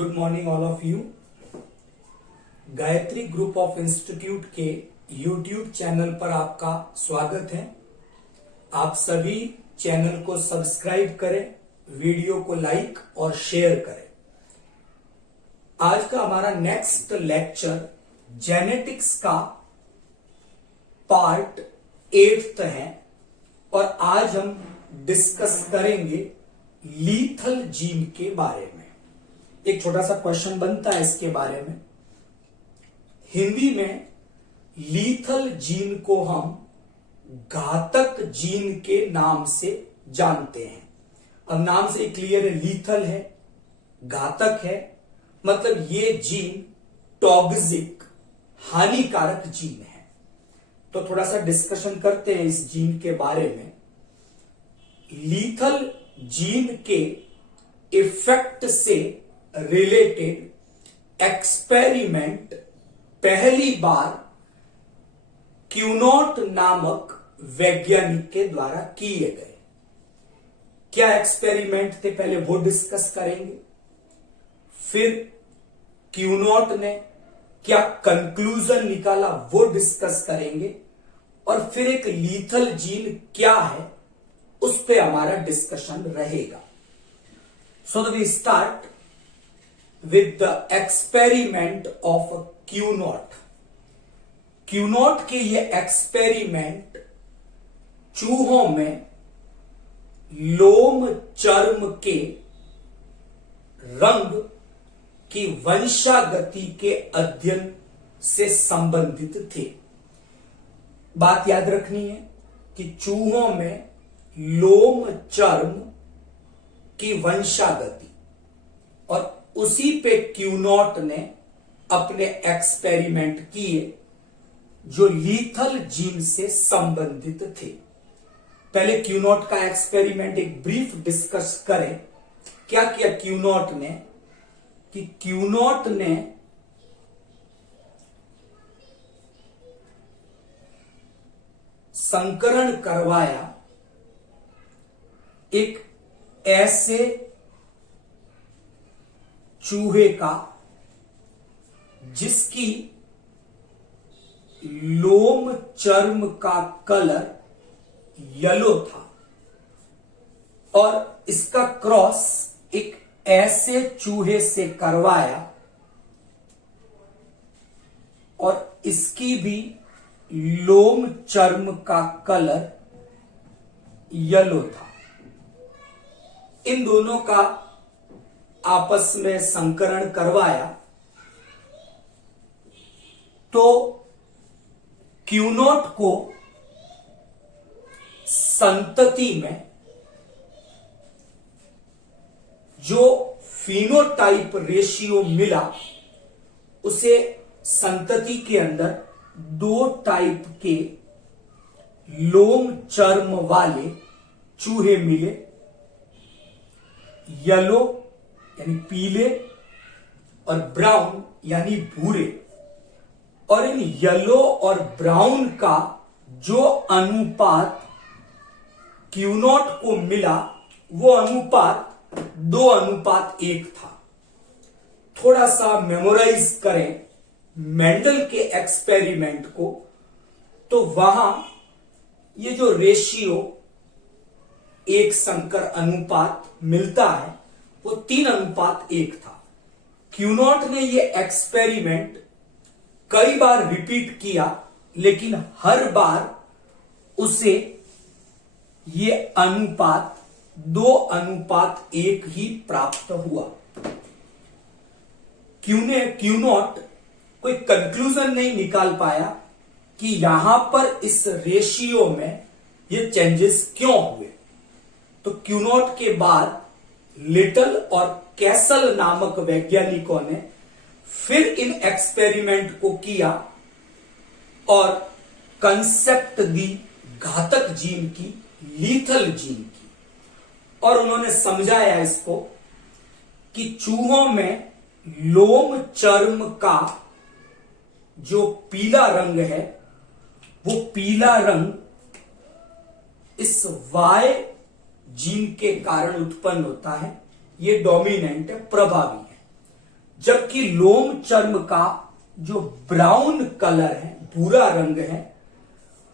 Good morning all of you. Gayatri group of institute के YouTube channel पर आपका स्वागत है। आप सभी चैनल को सब्सक्राइब करें, वीडियो को लाइक और शेयर करें। आज का हमारा नेक्स्ट लेक्चर जेनेटिक्स का पार्ट 8 है और आज हम डिस्कस करेंगे लीथल जीन के बारे में। एक छोटा सा क्वेश्चन बनता है इसके बारे में। हिंदी में लीथल जीन को हम घातक जीन के नाम से जानते हैं। अब नाम से क्लियर है, लीथल है, घातक है, मतलब ये जीन टॉक्सिक हानिकारक जीन है। तो थोड़ा सा डिस्कशन करते हैं इस जीन के बारे में। लीथल जीन के इफेक्ट से रिलेटेड एक्सपेरिमेंट पहली बार क्यूनॉट नामक वैज्ञानिक के द्वारा किए गए। क्या एक्सपेरिमेंट थे पहले वो डिस्कस करेंगे, फिर क्यूनॉट ने क्या कंक्लूजन निकाला वो डिस्कस करेंगे, और फिर एक लीथल जीन क्या है उस पे हमारा डिस्कशन रहेगा। So we start with the experiment of Cuenot. Cuenot के ये एक्सपेरिमेंट चूहों में लोम चर्म के रंग की वंशागति के अध्ययन से संबंधित थे। बात याद रखनी है कि चूहों में लोम चर्म की वंशागति, और उसी पे क्यूनॉट ने अपने एक्सपेरिमेंट किए जो लीथल जीन से संबंधित थे। पहले क्यूनॉट का एक्सपेरिमेंट एक ब्रीफ डिस्कस करें। क्या किया क्यूनॉट ने कि क्यूनॉट ने संकरण करवाया एक ऐसे चूहे का जिसकी लोम चर्म का कलर येलो था, और इसका क्रॉस एक ऐसे चूहे से करवाया और इसकी भी लोम चर्म का कलर येलो था। इन दोनों का आपस में संकरण करवाया तो क्यूनॉट को संतति में जो फिनोटाइप रेशियो मिला उसे संतति के अंदर 2 टाइप के लोम चर्म वाले चूहे मिले, येलो यानी पीले और ब्राउन यानी भूरे। और इन येलो और ब्राउन का जो अनुपात क्यूनॉट को मिला वो अनुपात 2:1 था। थोड़ा सा मेमोराइज करें मेंडल के एक्सपेरिमेंट को, तो वहां ये जो रेशियो एक संकर अनुपात मिलता है वो 3:1 था। क्यूनॉट ने ये एक्सपेरिमेंट कई बार रिपीट किया, लेकिन हर बार उसे ये अनुपात 2:1 ही प्राप्त हुआ। क्यूनॉट कोई कंक्लूजन नहीं निकाल पाया कि यहां पर इस रेशियो में ये चेंजेस क्यों हुए। तो क्यूनॉट के बाद लिटल और कैसल नामक वैज्ञानिकों ने फिर इन एक्सपेरिमेंट को किया और कंसेप्ट दी घातक जीन की, लीथल जीन की, और उन्होंने समझाया इसको कि चूहों में लोम चर्म का जो पीला रंग है वो पीला रंग इस वाई जीन के कारण उत्पन्न होता है, ये डोमिनेंट है, प्रभावी है। जबकि लोम चर्म का जो ब्राउन कलर है, भूरा रंग है,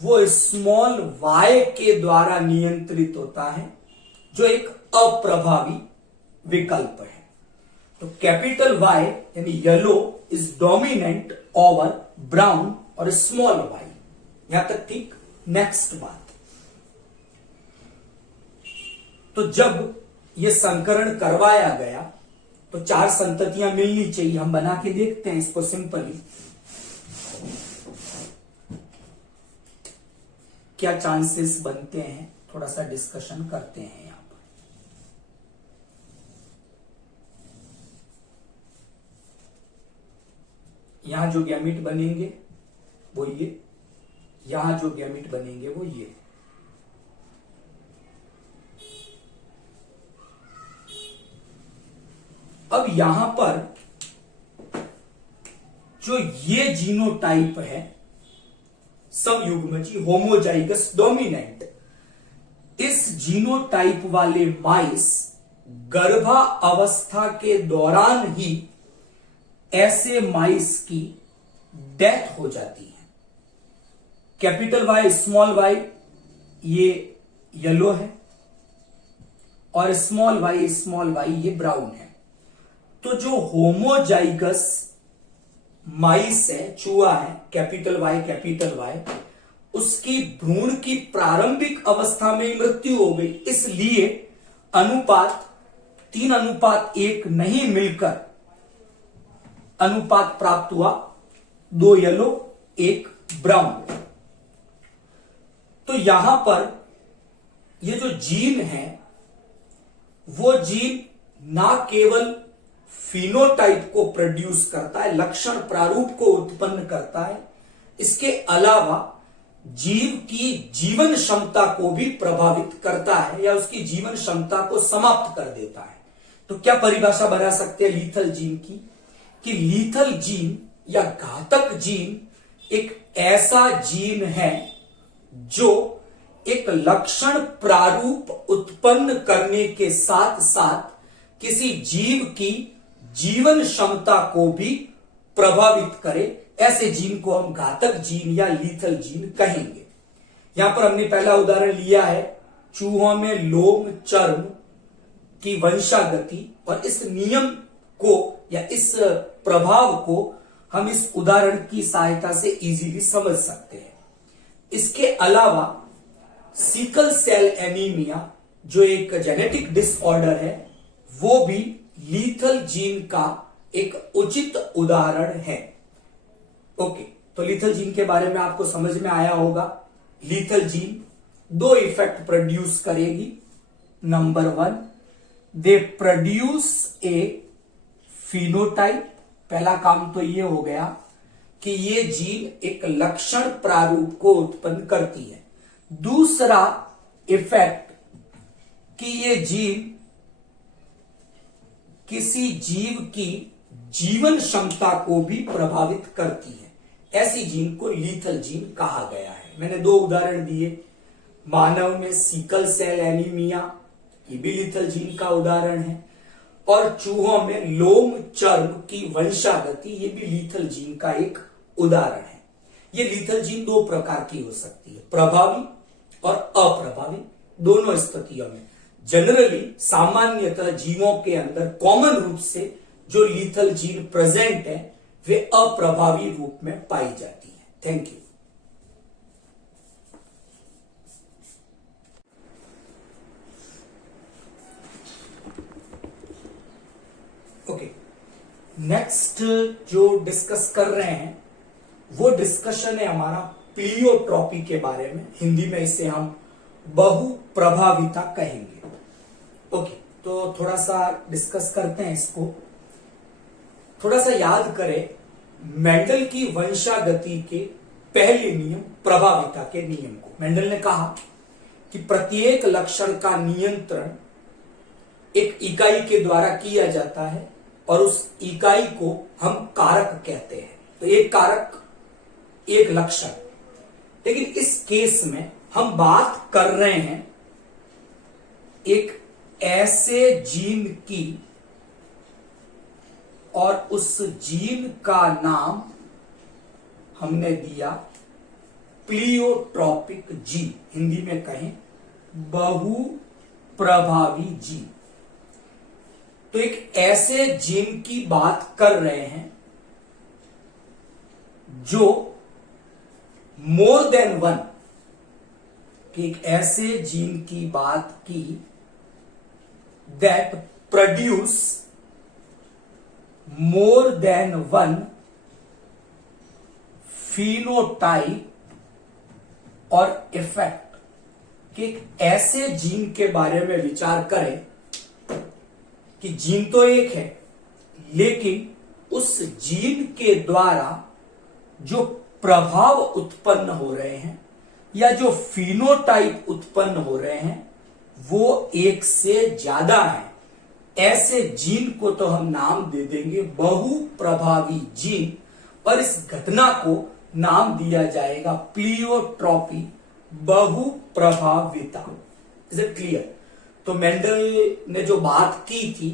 वो स्मॉल y के द्वारा नियंत्रित होता है, जो एक अप्रभावी विकल्प है। तो कैपिटल Y यानी yellow is dominant over brown और स्मॉल y। यहां तक ठीक। नेक्स्ट बात, तो जब यह संकरण करवाया गया तो 4 संततियां मिलनी चाहिए। हम बना के देखते हैं इसको सिंपली, क्या चांसेस बनते हैं, थोड़ा सा डिस्कशन करते हैं। यहां पर यहां जो गैमीट बनेंगे वो ये, यहां जो गैमीट बनेंगे वो ये। अब यहां पर जो ये जीनोटाइप है समयुग्मजी होमोजाइगस डोमिनेंट, इस जीनोटाइप वाले माइस गर्भा अवस्था के दौरान ही ऐसे माइस की डेथ हो जाती है। कैपिटल Y स्मॉल y ये येलो है और स्मॉल y ये ब्राउन है। तो जो होमोजाइगस माइस है, चूहा है, कैपिटल Y, उसकी भ्रूण की प्रारंभिक अवस्था में ही मृत्यु हो गई। इसलिए अनुपात 3:1 नहीं मिलकर अनुपात प्राप्त हुआ 2 येलो 1 ब्राउन। तो यहां पर ये जो जीन है वो जीन ना केवल फिनोटाइप को प्रोड्यूस करता है, लक्षण प्रारूप को उत्पन्न करता है, इसके अलावा जीव की जीवन क्षमता को भी प्रभावित करता है या उसकी जीवन क्षमता को समाप्त कर देता है। तो क्या परिभाषा बना सकते हैं लीथल जीन की, कि लीथल जीन या घातक जीन एक ऐसा जीन है जो एक लक्षण प्रारूप उत्पन्न करने के साथ साथ किसी जीव की जीवन क्षमता को भी प्रभावित करे। ऐसे जीन को हम घातक जीन या लीथल जीन कहेंगे। यहां पर हमने पहला उदाहरण लिया है चूहों में लोम चर्म की वंशागति, और इस नियम को या इस प्रभाव को हम इस उदाहरण की सहायता से इजीली समझ सकते हैं। इसके अलावा सिकल सेल एनीमिया जो एक जेनेटिक डिसऑर्डर है वो भी लीथल जीन का एक उचित उदाहरण है। ओके, तो लीथल जीन के बारे में आपको समझ में आया होगा। लीथल जीन 2 इफेक्ट प्रोड्यूस करेगी। Number 1, they produce a phenotype. पहला काम तो ये हो गया कि ये जीन एक लक्षण प्रारूप को उत्पन्न करती है। दूसरा इफेक्ट कि ये जीन किसी जीव की जीवन क्षमता को भी प्रभावित करती है। ऐसी जीन को लीथल जीन कहा गया है। मैंने 2 उदाहरण दिए। मानव में सिकल सेल एनीमिया, ये भी लीथल जीन का उदाहरण है, और चूहों में लोम चर्म की वंशागति, ये भी लीथल जीन का एक उदाहरण है। ये लीथल जीन 2 प्रकार की हो सकती है, प्रभावी और अप्रभावी, दोनों स्थितियों में। जनरली सामान्यतः जीवों के अंदर कॉमन रूप से जो लीथल जीन प्रेजेंट है वे अप्रभावी रूप में पाई जाती है। Thank you. ओके, नेक्स्ट जो डिस्कस कर रहे हैं वो डिस्कशन है हमारा प्लियोट्रॉपी के बारे में। हिंदी में इसे हम बहुप्रभाविता कहेंगे। ओके, तो थोड़ा सा डिस्कस करते हैं इसको। थोड़ा सा याद करें मेंडल की वंशागति के पहले नियम, प्रभाविता के नियम को। मेंडल ने कहा कि प्रत्येक लक्षण का नियंत्रण एक इकाई के द्वारा किया जाता है और उस इकाई को हम कारक कहते हैं। तो एक कारक, एक लक्षण। लेकिन इस केस में हम बात कर रहे हैं एक ऐसे जीन की और उस जीन का नाम हमने दिया प्लियोट्रॉपिक जीन, हिंदी में कहें बहु प्रभावी जीन। तो एक ऐसे जीन की बात कर रहे हैं जो मोर देन वन, कि एक ऐसे जीन की बात की that produce more than one phenotype और इफेक्ट, कि एक ऐसे जीन के बारे में विचार करें कि जीन तो एक है, लेकिन उस जीन के द्वारा जो प्रभाव उत्पन्न हो रहे हैं या जो फिनोटाइप उत्पन्न हो रहे हैं वो एक से ज्यादा है। ऐसे जीन को तो हम नाम दे देंगे बहु प्रभावी जीन, और इस घटना को नाम दिया जाएगा प्लियोट्रॉपी, बहु प्रभाविता। Is it clear? तो मेंडल ने जो बात की थी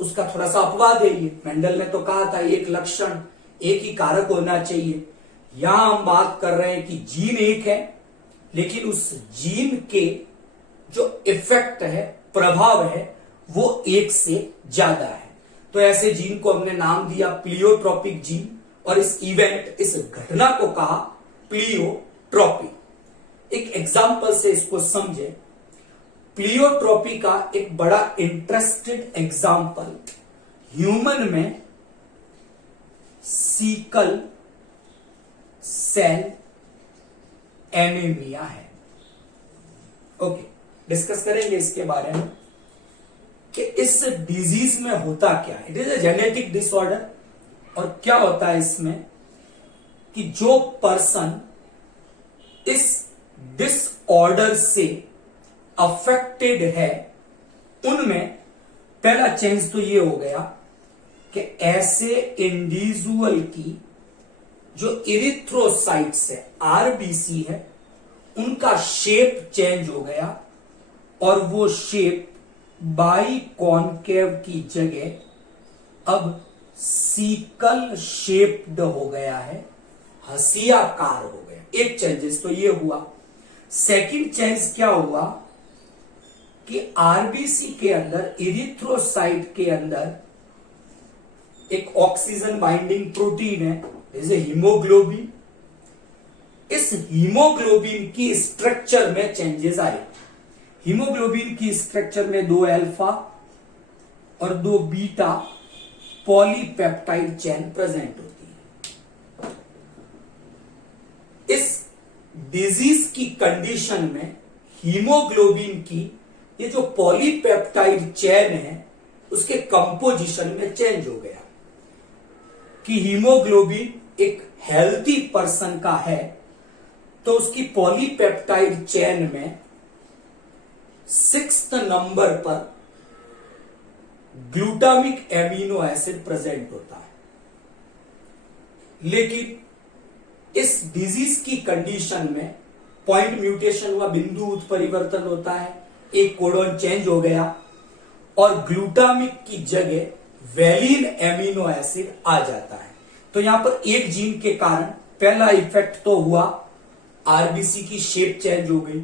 उसका थोड़ा सा अपवाद है ये। मेंडल ने तो कहा था एक लक्षण एक ही कारक होना चाहिए। यहां हम बात कर रहे हैं कि जीन एक है, लेकिन उस जीन के जो इफेक्ट है, प्रभाव है, वो एक से ज्यादा है। तो ऐसे जीन को हमने नाम दिया प्लियोट्रॉपिक जीन, और इस इवेंट, इस घटना को कहा प्लियोट्रॉपी। एक एग्जाम्पल से इसको समझे। प्लियोट्रॉपी का एक बड़ा इंटरेस्टेड एग्जाम्पल ह्यूमन में सीकल सेल एनीमिया है। ओके, डिस्कस करेंगे इसके बारे में कि इस डिजीज में होता क्या है। It is a genetic disorder, और क्या होता है इसमें कि जो पर्सन इस डिसऑर्डर से अफेक्टेड है उनमें पहला चेंज तो ये हो गया कि ऐसे इंडिविजुअल की जो इरिथ्रोसाइट्स है, आरबीसी है, उनका शेप चेंज हो गया, और वो शेप बाइकॉन्केव की जगह अब सीकल शेप्ड हो गया है, हसियाकार हो गया। एक चेंजेस तो ये हुआ। सेकंड चेंज क्या हुआ कि आरबीसी के अंदर, इरिथ्रोसाइट के अंदर एक ऑक्सीजन बाइंडिंग प्रोटीन है, जैसे हीमोग्लोबिन। इस हीमोग्लोबिन की स्ट्रक्चर में चेंजेस आए। हीमोग्लोबिन की स्ट्रक्चर में 2 अल्फा और 2 बीटा पॉलीपेप्टाइड चेन प्रेजेंट होती है। इस डिजीज की कंडीशन में हीमोग्लोबिन की ये जो पॉलीपेप्टाइड चेन है उसके कंपोजिशन में चेंज हो गया कि हीमोग्लोबिन एक हेल्थी पर्सन का है तो उसकी पॉलीपेप्टाइड चेन में 6th नंबर पर ग्लूटामिक एमिनो एसिड प्रेजेंट होता है। लेकिन इस डिजीज की कंडीशन में पॉइंट म्यूटेशन हुआ, बिंदु उत्परिवर्तन होता है, एक कोडॉन चेंज हो गया और ग्लूटामिक की जगह वेलिन एमिनो एसिड आ जाता है। तो यहां पर एक जीन के कारण पहला इफेक्ट तो हुआ, आरबीसी की शेप चेंज हो गई।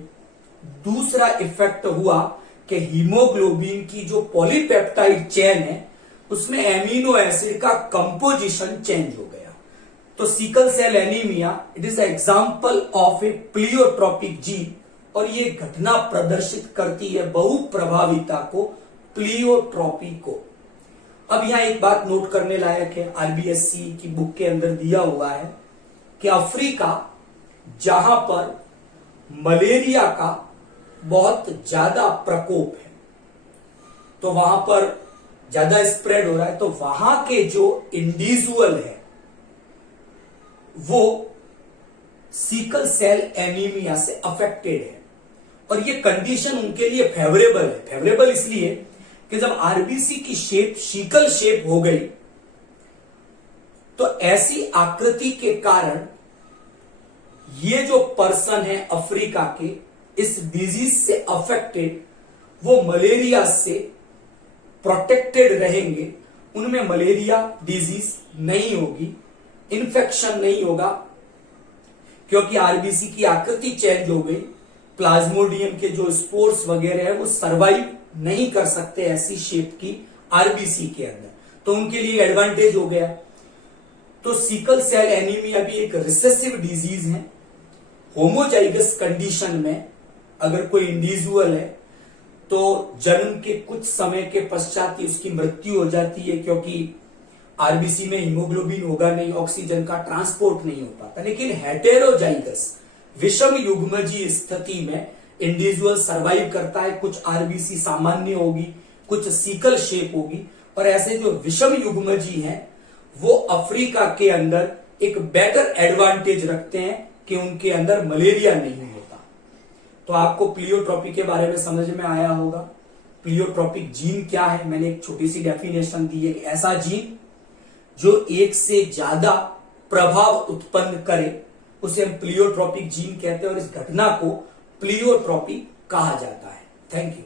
दूसरा इफेक्ट हुआ कि हीमोग्लोबिन की जो पॉलीपेप्टाइड चेन है उसमें एमिनो एसिड का कंपोजिशन चेंज हो गया। तो sickle cell anaemia it is example of a pleiotropic gene, और ये घटना प्रदर्शित करती है बहुप्रभाविता को, प्लियोट्रॉपी को। अब यहां एक बात नोट करने लायक है, आरबीएससी की बुक के अंदर दिया हुआ है कि अफ्रीका जहां पर मलेरिया का बहुत ज्यादा प्रकोप है, तो वहां पर ज्यादा स्प्रेड हो रहा है, तो वहां के जो इंडिविजुअल है वो सिकल सेल एनीमिया से अफेक्टेड है, और ये कंडीशन उनके लिए फेवरेबल है। फेवरेबल इसलिए कि जब आरबीसी की शेप सिकल शेप हो गई तो ऐसी आकृति के कारण ये जो पर्सन है अफ्रीका के इस डिजीज से अफेक्टेड, वो मलेरिया से प्रोटेक्टेड रहेंगे, उनमें मलेरिया डिजीज नहीं होगी, इन्फेक्शन नहीं होगा, क्योंकि आरबीसी की आकृति चेंज हो गई। प्लाज्मोडियम के जो स्पोर्स वगैरह है वो सरवाइव नहीं कर सकते ऐसी शेप की आरबीसी के अंदर, तो उनके लिए एडवांटेज हो गया। तो सिकल सेल एनीमिया भी एक रिसेसिव डिजीज है। होमोजाइगस कंडीशन में अगर कोई इंडिविजुअल है तो जन्म के कुछ समय के पश्चात ही उसकी मृत्यु हो जाती है, क्योंकि आरबीसी में हीमोग्लोबिन होगा नहीं, ऑक्सीजन का ट्रांसपोर्ट नहीं हो पाता। लेकिन हेटेरोजाइगस विषम युग्मजीय स्थिति में इंडिविजुअल सरवाइव करता है। कुछ आरबीसी सामान्य होगी, कुछ सिकल शेप होगी, और ऐसे जो विषम युग्मजीय हैं वो अफ्रीका के अंदर एक बेटर एडवांटेज रखते हैं कि उनके अंदर मलेरिया नहीं होता। तो आपको प्लियोट्रोपी के बारे में समझ में आया होगा। प्लियोट्रोपिक जीन क्या है, मैंने एक छोटी सी डेफिनेशन दी है कि ऐसा जीन जो एक से ज्यादा प्रभाव उत्पन्न करे उसे हम प्लियोट्रोपिक जीन कहते हैं, और इस घटना को प्लियोट्रोपी कहा जाता है। Thank you.